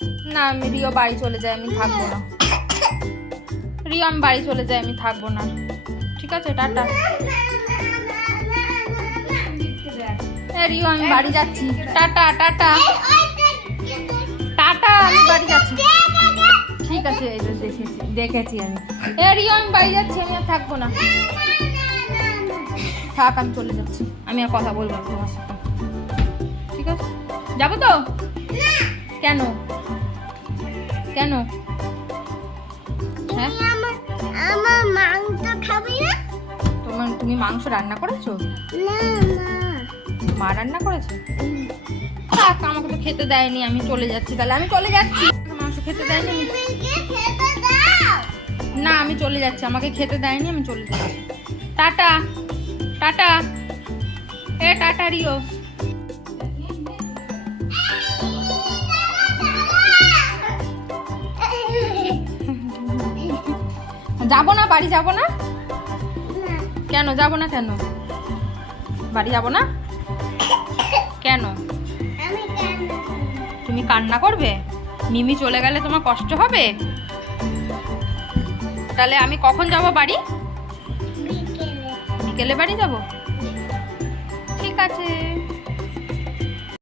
না আমি রিও বাড়ি চলে যাই, আমি থাকবো না। রিও আমি বাড়ি চলে যাই, আমি থাকবো না। ঠিক আছে, টাটা। রিও আমি বাড়ি যাচ্ছি, টাটা টাটা টাটা, আমি বাড়ি যাচ্ছি। ঠিক আছে, এই তো দেখেছি আমি। রিও আমি বাড়ি যাচ্ছি, আমি আর থাকবো না। থাক, আমি চলে যাচ্ছি, আমি আর কথা বলবো না তোমার সাথে। ঠিক আছে, যাবো তো? কেন কেন? হ্যাঁ, আমার মাংস খাবি না? তুমি মাংস রান্না করেছো? না না, মা রান্না করেছে? থাক, আমাকে তো খেতে দেয়নি, আমি চলে যাচ্ছি। তাহলে আমি চলে যাচ্ছি, মাংস খেতে দেয়নি। খেতে দাও। না আমি চলে যাচ্ছি, আমাকে খেতে দেয়নি, আমি চলে যাচ্ছি। Tata tata, tata Rio. যাবো না, বাড়ি যাবো না। কেন যাবো না? কেন বাড়ি যাবো না? কেন? তুমি কান্না করবে? মিমি চলে গেলে তোমার কষ্ট হবে? তাহলে আমি কখন যাব বাড়ি? বিকেলে বাড়ি যাব। ঠিক আছে।